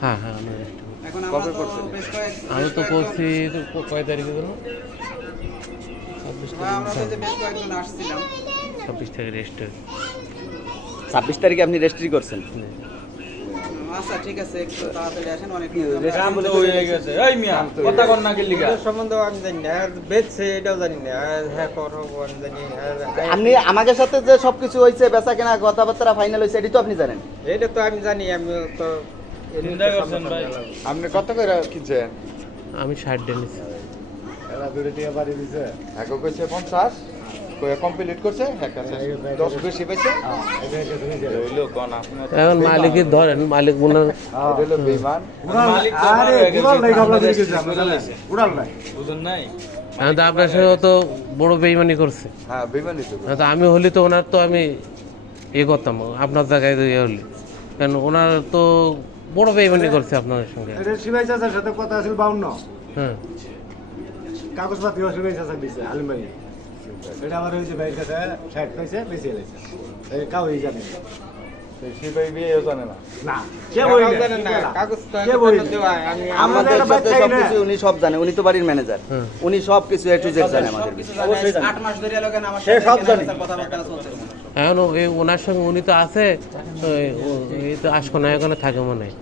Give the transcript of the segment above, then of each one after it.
হ্যাঁ হ্যাঁ আমি তো করছি কয় তারিখে ধরো? ছাব্বিশ হ্যাঁ, তারিখ। আসছিলাম। ছাব্বিশ তারিখে রেজিস্টার ছাব্বিশ তারিখে আপনি রেজিস্ট্রি করছেন? আচ্ছা ঠিক আছে একটু তাড়াতাড়ি আসেন অনেক হয়ে গেছে। এই মিয়া কথা কর না গেলি এটার আমি জানি না বেচছে এটাও জানি না হ্যাঁ করো আমি জানি আপনি আমাদের সাথে যে সবকিছু হয়েছে বেচা কেনা কথাবার্তা ফাইনাল হয়েছে এটি তো আপনি জানেন। এটা তো আমি জানি আমি তো। আপনি কত করে কিনছেন? আমি ষাট ডে নিচ্ছি এরা দূরে টিয়া বাড়ি দিছে। হ্যাঁ কইছে পঞ্চাশ। কমপ্লিট করছে হ্যাঁ দশ বেশি এখন ধরেন মালিক হয়ে আপনারা লাইছে। উড়াল নাই বুঝুন নাই? এখন তো আপনার সাথে তো বড় বেইমানি করছে। হ্যাঁ তো আমি হলে তো ওনার তো আমি ইয়ে করতাম আপনার জায়গায় তো ইয়ে হলে। কারণ ওনার তো বড় বেইমানি করছে আপনার সঙ্গে। শিবাই চাচার সাথে কথা আছিল বাউন্ন। হ্যাঁ। দিছে আলমারি এটা আবার ওই যে ভাইয়ের কাছে ষাট পাইছে বেশি জানে না। সবকিছু উনি সব জানে উনি তো বাড়ির ম্যানেজার। উনি সব কিছু জেড জানে আমাদের সে সব জানে। এখন ওনার সঙ্গে তো আছে আসকোনা এখানে থাকে মনে হয়।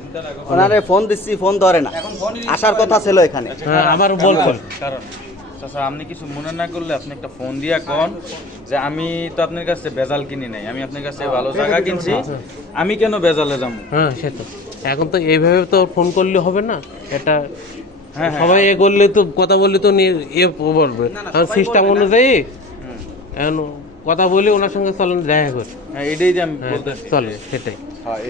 ওনারে ফোন দিচ্ছি ফোন ধরে না। আসার কথা ছিল এখানে। হ্যাঁ আমার কারণ চাচা আপনি কিছু মনে না করলে আপনি একটা ফোন দিয়া কোন যে আমি তো আপনার কাছে বেজাল কিনি নাই আমি আপনার কাছে ভালো জায়গা কিনছি আমি কেন বেজালে যাব? হ্যাঁ সে তো এখন তো এইভাবে তো ফোন করলে হবে না এটা হ্যাঁ, হ্যাঁ। সবাই এ করলে তো কথা বললে তো এ বলবে সবাই সিস্টেম অনুযায়ী। এখন কথা বলে ওনার সঙ্গে চলেন দেখা করে। হ্যাঁ এটাই যে আমি হ্যাঁ, চলে সেটাই। হ্যাঁ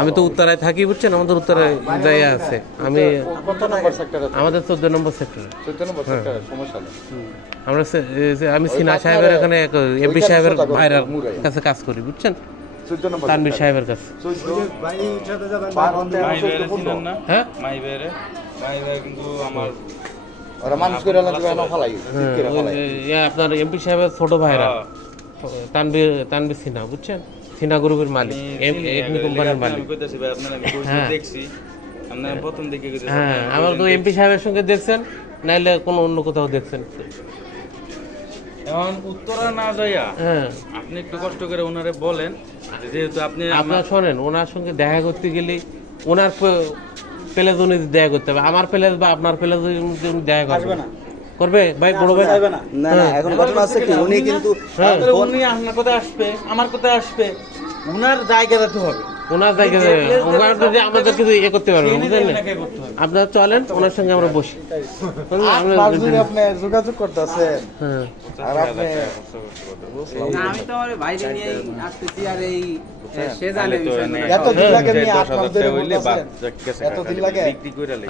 আমি তো উত্তরায় থাকি বুঝছেন? আমাদের উত্তরায় জায়গা আছে। আমি কত নম্বর সেক্টরে আমাদের চোদ্দ নম্বর সেক্টরে চোদ্দ নম্বর সেক্টরে সমস্যা নেই। আমরা আমি সিনা সাহেবের এখানে এমপি সাহেবের সোজা ভাইরার কাছে কাজ করি বুঝছেন? তানবির সাহেবের কাছে। হ্যাঁ? কিন্তু আমার হ্যাঁ, আপনার এমপি সাহেবের ছোট ভাইরা। হ্যাঁ। তানবির তানবির সিনহা বুঝছেন? গ্রুপের মালিক এমনি কোম্পানির মালিক। হ্যাঁ। দেখছি। প্রথম দিকে হ্যাঁ আমার তো এমপি সাহেবের সঙ্গে দেখছেন নাইলে কোনো অন্য কোথাও দেখছেন। এখন উত্তরা না যাইয়া হ্যাঁ। আপনি একটু কষ্ট করে ওনারে বলেন যেহেতু আপনি আপনার শোনেন ওনার সঙ্গে দেখা করতে গেলে ওনার প্লেজ উনি দেখা করতে হবে। আমার প্লেজ বা আপনার প্লেজ উনি দেখা করবে না। করবে? ভাই বড় ভাই? না। না এখন ঘটনা আছে কি? উনি কিন্তু হ্যাঁ। উনি আপনার কোথায় আসবে? আমার কোথায় আসবে? উনার জায়গা যেতে হবে। ওনার জায়গা ওনার যদি আমাদের কিছু ইয়ে করতে পারবে বুঝলেন হবে। আপনারা চলেন ওনার সঙ্গে আমরা বসি। আপনি যোগাযোগ করতেছেন। হ্যাঁ। আর আপনি আমি তো আমার বাইরে নিয়ে আসতেছি আর এই তো।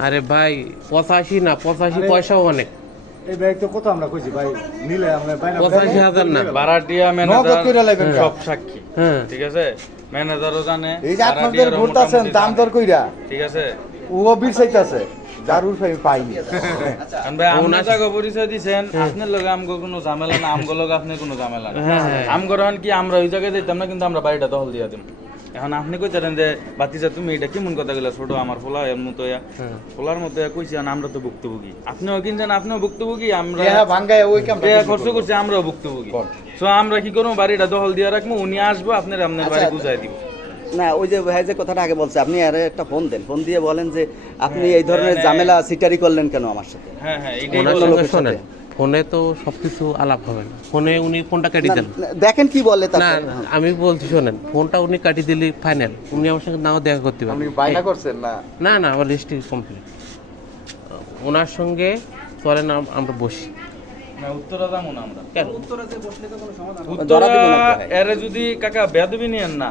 আরে ভাই পঁচাশি না পঁচাশি পয়সাও অনেক। এই ব্যাগ তো কত আমরা কইছি ভাই নিলে আমরা বাইনা পঁচাশি হাজার না। ভাড়াটিয়া নগদ ম্যানেজার সব সাক্ষী হ্যাঁ। ঠিক আছে? ম্যানেজারও জানে এই যে ঘুরতেছেন মোটামুটি দাম দর কইরা। ঠিক আছে? ও চাইতাছে দারুর ফাই পাইনি। ভাই আপনি জায়গা পরিচয় দিছেন আপনার লগে আমগো কোনো ঝামেলা না আমগো লগে আপনার কোনো ঝামেলা না। হ্যাঁ, হ্যাঁ। আমগো হন কি আমরা ওই জায়গায় যাইতাম না কিন্তু আমরা বাড়িটা দখল দিয়া দিম। এখন আপনি কইতারেন যে বাতিজা তুমি এটা কেমন কথা গেলা ছোট আমার ফোলা এর মতো ইয়া। হ্যাঁ। ফোলার মতো ইয়া কইছি আমরা তো ভুক্তভোগী। আপনিও কিনছেন আপনিও ভুক্তভোগী আমরা হ্যাঁ খরচ করছি আমরাও ভুক্তভোগী। সো আমরা কি করব? বাড়িটা দখল দিয়ে রাখব উনি আসব আপনার আপনার বাড়ি আচ্ছা, বুঝাই দিব। না ওই যে ভাই যে কথাটা আগে বলছে আপনি আরে একটা ফোন দেন। ফোন দিয়ে বলেন যে আপনি এই ধরনের হ্যাঁ, ঝামেলা সিটারি করলেন কেন আমার সাথে? হ্যাঁ হ্যাঁ ফোনে তো সবকিছু আলাপ হবে না। ফোনে উনি ফোনটা কেটে দিলেন। দেন দেখেন কি বলে না তারপর আমি বলছি শোনেন ফোনটা উনি কাটিয়ে দিলে ফাইনাল উনি আমার সঙ্গে নাও দেখা করতে আপনি পারেন বাইনা করছেন না? না না আমার লিস্ট কমপ্লিট ওনার সঙ্গে চলেন আমরা বসি। না, উত্তরা যাব না আমরা। উত্তরা যে বসলে তো কোনো সমাধান উত্তরা দিব না তো ভাই। এরে যদি কাকা বেদবি নিয়েন না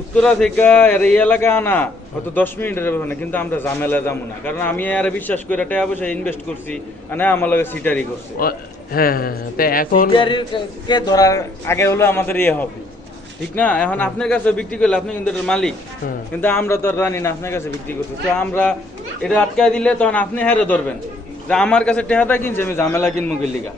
উত্তরা থেকে এর এই এলাকা আনা হয়তো দশ মিনিটের ব্যাপার না কিন্তু আমরা ঝামেলা যাব না। কারণ আমি এর বিশ্বাস করে টাকা পয়সা ইনভেস্ট করছি মানে আমার লগে সিটারি করছে। হ্যাঁ হ্যাঁ হ্যাঁ, এখন কে ধরার আগে হলো আমাদের ইয়ে হবে। ঠিক না? এখন আপনার কাছে বিক্রি করলে আপনি কিন্তু এটার মালিক। কিন্তু আমরা তো আর জানি না আপনার কাছে বিক্রি করতে তো আমরা এটা আটকায় দিলে তখন আপনি হেরে ধরবেন। যে আমার কাছে টেহাটা কিনছে আমি ঝামেলা কিনবো গেলিগা।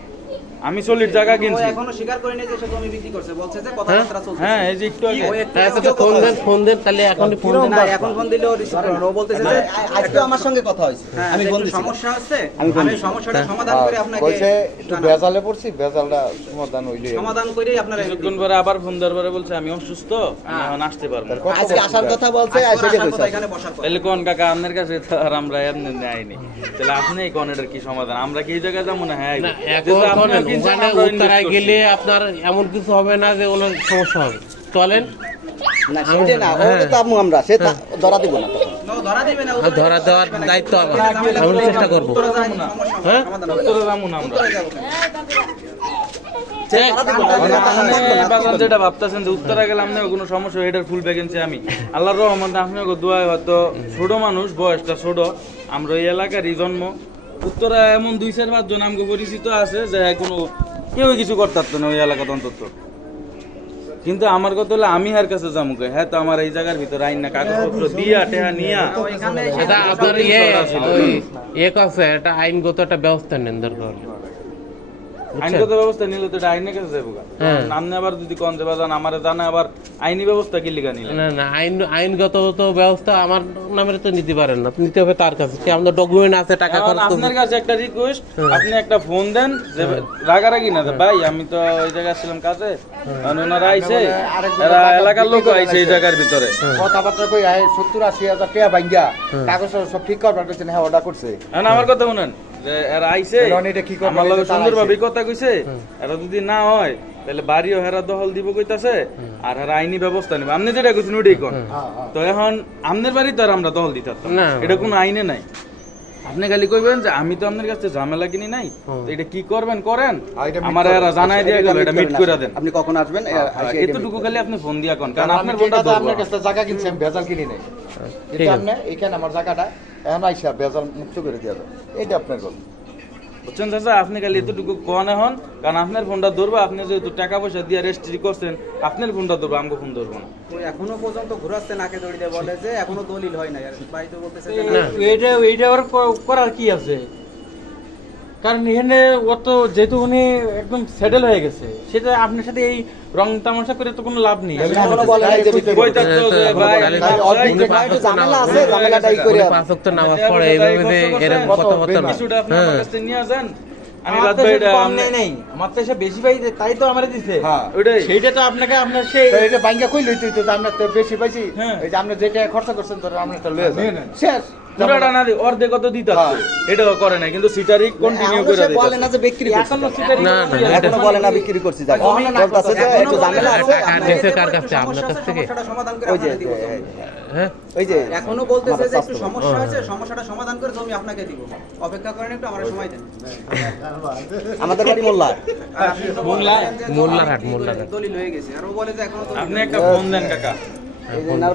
আমি সলিড জায়গা কিনছি। এখনও স্বীকার করেনি যে সে জমি বিক্রি করছে বলছে যে কথাবার্তা চলছে। হ্যাঁ এই যে একটু আগে। ও হ্যাঁ, ফোন দেন ফোন দেন তাহলে এখনই ফোন দেন। না এখন ফোন দিলেও রিসিভ করে ও বলতেছে যে আজকে আমার সঙ্গে কথা হয়েছে। হ্যাঁ, আমি ফোন দিছি। সমস্যা হচ্ছে আমি। সমস্যাটা সমাধান করে আপনাকে কইছে একটু বেজালে পড়ছি বেজালটা সমাধান হইলে। সমাধান করেই আপনারা কিছুক্ষণ পরে আবার ফোন দেওয়ার পরে বলছে আমি অসুস্থ এখন আসতে পারব আজকে আসার কথা বলছে আজকে কইছে এখানে। তাহলে কোন কাকা আপনার কাছে তো আর আমরা এমনি নেয়নি। তাহলে আপনি কোন এটার কি সমাধান? আমরা কি জায়গায় যাব না? হ্যাঁ এখন ওখানে উত্তরায় গেলে আপনার এমন কিছু হবে না যে ওনার সমস্যা হবে চলেন না সেটা না ওটা তো আমরা সে ধরা দিব না তখন ধরা দিবে না, ও আর ধরা দেওয়ার দায়িত্ব আমার আমি চেষ্টা করব হ্যাঁ? মানে যেটা ভাবতেছেন যে উত্তরা গেলে আপনার কোনো সমস্যা হয়, এটার ফুল ভ্যাকেন্সি আমি আল্লাহর রহমতে আপনার দোয়ায় হয়তো ছোট মানুষ বয়সটা ছোট আমরা এই এলাকারই জন্ম উত্তরা এমন দুই চার পাঁচজন আমাকে পরিচিত আছে যে কোনো কেউ কিছু করতে না ওই এলাকাতে অন্তত। কিন্তু আমার কথা হলো আমি হার কাছে যাব গে হ্যাঁ তো আমার এই জায়গার ভিতরে আইন না কাগজপত্র দিয়া টেহা নিয়া। এটা আপনার ইয়ে এক আছে। ইয়ে এটা আইনগত একটা ব্যবস্থা নেন দরকার। আইনগত ব্যবস্থা নিলে তো আইনের কাছে যাব হ্যাঁ। আবার যদি কন যে বাজান আমার জানা আবার আইনি ব্যবস্থা কি লিখা নিলেন না না আইন আইনগত তো ব্যবস্থা আমার নামে তো নিতে পারেন না। নিতে হবে তার কাছে। কি আমাদের ডকুমেন্ট আছে টাকা খরচ আপনার কাছে একটা রিকোয়েস্ট আপনি একটা ফোন দেন যে রাগারাগি না ভাই আমি তো ওই জায়গায় ছিলাম কাজে। ওনারা আইছে এরা এলাকার লোক আইছে এই জায়গার ভিতরে। কথাবার্তা কই আয় সত্তর আশি হাজার টাকা ভাঙ্গা। কাগজ সব ঠিক করবার হ্যাঁ অর্ডার করছে। এখন আমার কথা শুনেন যে এরা আইছে এখন এটা কি করবে? আমার লগে এটা সুন্দর ভাবে কথা কইছে এরা যদি না হয় তাহলে বাড়িও হেরা দখল দিব কইতাছে আর হেরা আইনি ব্যবস্থা নিবে। আপনি যেটা কইছেন ওইটাই কোন। তো এখন আমনের বাড়ি তো আর আমরা দখল দিতে পারতাম না। না। এটা কোনো আইনে নাই। আপনি খালি কইবেন যে আমি তো আপনার কাছে ঝামেলা কিনি নাই তো এটা কি করবেন করেন? আমার এরা জানাই দিয়ে গেল এটা মিট করে দেন। আপনি কখন আসবেন? এ, এতটুকু খালি আপনি ফোন দিয়া কোন কারণ আপনার ফোনটা তো আপনার কাছে জায়গা কিনছে আমি ভেজাল কিনি নাই। এটা আপনি এখানে আমার জায়গাটা এখন আইসা ভেজাল মুক্ত করে দিয়া দাও এটা আপনার গল্প। বুঝছেন চাচা আপনি খালি এতটুকু কোন হন কারণ আপনার ফোনটা ধরবো আপনি যেহেতু টাকা পয়সা দিয়ে রেজিস্ট্রি করছেন আপনার ফোনটা ধরবো আমাকে ফোন ধরবো না। এখনও পর্যন্ত ঘুরাচ্ছে নাকে দড়িতে বলে যে এখনও দলিল হয় না ভাই তো বলতেছে এটা না। এইটা এইটা করার কি আছে? কারণ এখানে ও তো যেহেতু উনি একদম সেটেল হয়ে গেছে সেটা আপনার সাথে এই রং তামাশা করে তো কোনো লাভ নেই। নামাজ পড়ে এইভাবে এরকম কথাবার্তা কিছুটা আমার হ্যাঁ। কাছ থেকে নিয়ে যান আমি বাদ ভাই এটা কম আপনি- নেই নেই। আমার তো সে বেশি পাই তাই তো আমার দিছে। হ্যাঁ ওইটাই। সেইটা তো আপনাকে আপনার সেই এটা ভাঙ্গা কই লইতে হইতো আমরা তো বেশি পাইছি? হ্যাঁ। এই যে আপনি যেটা খরচা করছেন ধরো আমরা তো লয়ে শেষ। পুরাটা না অর্ধেক কত দিতে হ্যাঁ। এটাও করে না কিন্তু সিটারি কন্টিনিউ করে দিতে বলে না যে বিক্রি করছি এখনও যাব। না, না, এটা- এখনও বলে না বিক্রি করছি যাব বলতেছে যে একটু ঝামেলা আছে। টাকা কার কাছে? সমস্যা আপনার কাছ থেকে? সমস্যাটা সমাধান করে ওই যে আপনাকে দিব হ্যাঁ? ওই যে এখনও বলতেছে যে একটু সমস্যা আছে সমস্যাটা সমাধান করে জমি আপনাকে দিব। অপেক্ষা করেন একটু আমার সময় দেন। আমাদের বাড়ি মোল্লা। তো মোল্লারহাট, মোল্লারহাট। দলিল হয়ে গেছে। আর ও বলে যে এখনও আপনি একটা ফোন দেন কাকা। যে এনার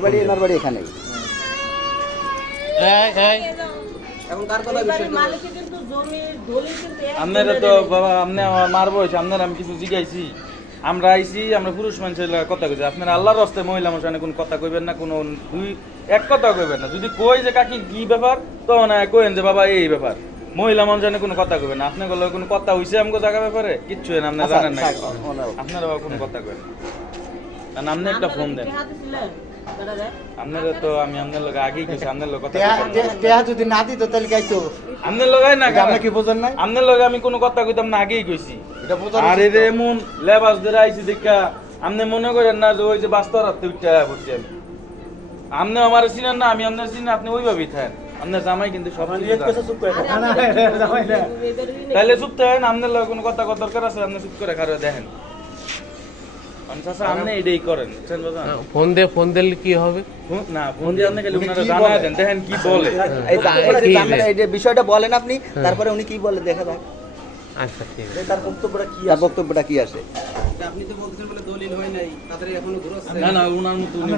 আপনারা তো বাবা আপনি আমার মার বয়স আপনার আমি কিছু আমরা আইছি আমরা পুরুষ মানুষের লগে কথা কইছি। আপনারা আল্লাহর রাস্তায় মহিলা মানুষের কোনো কথা কইবেন না কোনো দুই এক কথা কইবেন না। যদি কই যে কাকি কি ব্যাপার তো না কইেন যে বাবা এই ব্যাপার। মহিলা মানুষের কোনো কথা কইবেন না। আপনার কোনো কথা হইছে আমাকে জায়গা ব্যাপারে? কিচ্ছু না আপনি আচ্ছা, জানেন না আপনারা কোনো কথা কইবেন না। আপনি একটা ফোন দেন। হাতে ছিলেন? দাদারা? আপনারা তো আমি আপনার লগে আগেই কইছি আপনার লগে কথা টেহা কইতাম না। টে- টেহা যদি না দিত তাহলে গাইতো আপনার লগে না আপনি কি বোঝেন নাই? আপনার লগে আমি কোনো কথা কইতাম না আগেই কইছি। এটা বোঝার আর উচিত এমন লেবাস ধরে আইছি দেখা আপনি মনে করেন না যে ওই যে বাস্তব রাখতে উঠতে পড়ছি। আমি আপনি আমার চিনেন না আমি আপনার চিনি আপনি ওইভাবেই থাকেন। আপনার জামাই কিন্তু সব। এবারে তাহলে চুপ থাকেন আপনার লগে কোনো কথা দরকার আছে আপনি চুপ করে দেখেন। কারণ আপনি এটাই করেন বুঝছেন বাজান? ফোন দিয়ে ফোন দিলে কি হবে? না ফোন দিয়ে আপনি খালি ওনারা কি দেন দেখেন কি বলে। এই যে- আরে এই যে কি ঝামেলা, এই যে বিষয়টা বলেন আপনি তারপরে উনি কি বলে দেখা যাক। আচ্ছা ঠিক আছে। তার বক্তব্যটা কি তার বক্তব্যটা কি আসে আপনি তো বলতেছেন বলে দলিল হয় নাই তাদের এখনও ঘুরাচ্ছে। না না ওনার মতো উনি